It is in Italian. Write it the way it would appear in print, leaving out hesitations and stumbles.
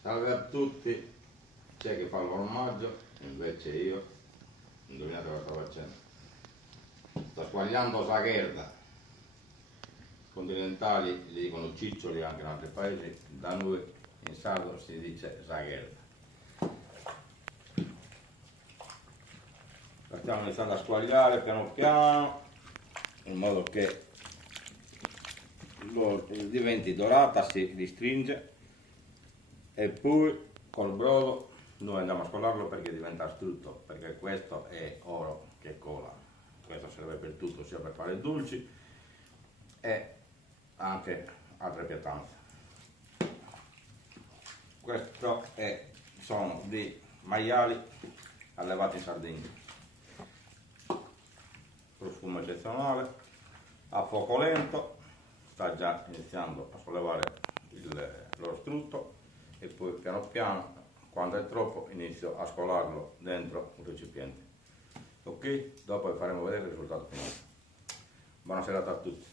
Salve a tutti, c'è chi fa il formaggio, invece io, indovinate cosa sto facendo? Sto squagliando sagherda. Continentali li dicono ciccioli anche in altri paesi, da noi in sardo si dice sagherda. La stiamo iniziando a squagliare piano piano, in modo che diventi dorata, si ristringe e poi col brodo noi andiamo a scolarlo perché diventa strutto, perché questo è oro che cola. Questo serve per tutto, sia per fare dolci e anche altre pietanze. Questo sono dei maiali allevati in Sardegna. Profumo eccezionale, a fuoco lento, sta già iniziando a sollevare lo strutto e poi piano piano, quando è troppo, inizio a scolarlo dentro un recipiente. Ok? Dopo vi faremo vedere il risultato finale. Buona serata a tutti.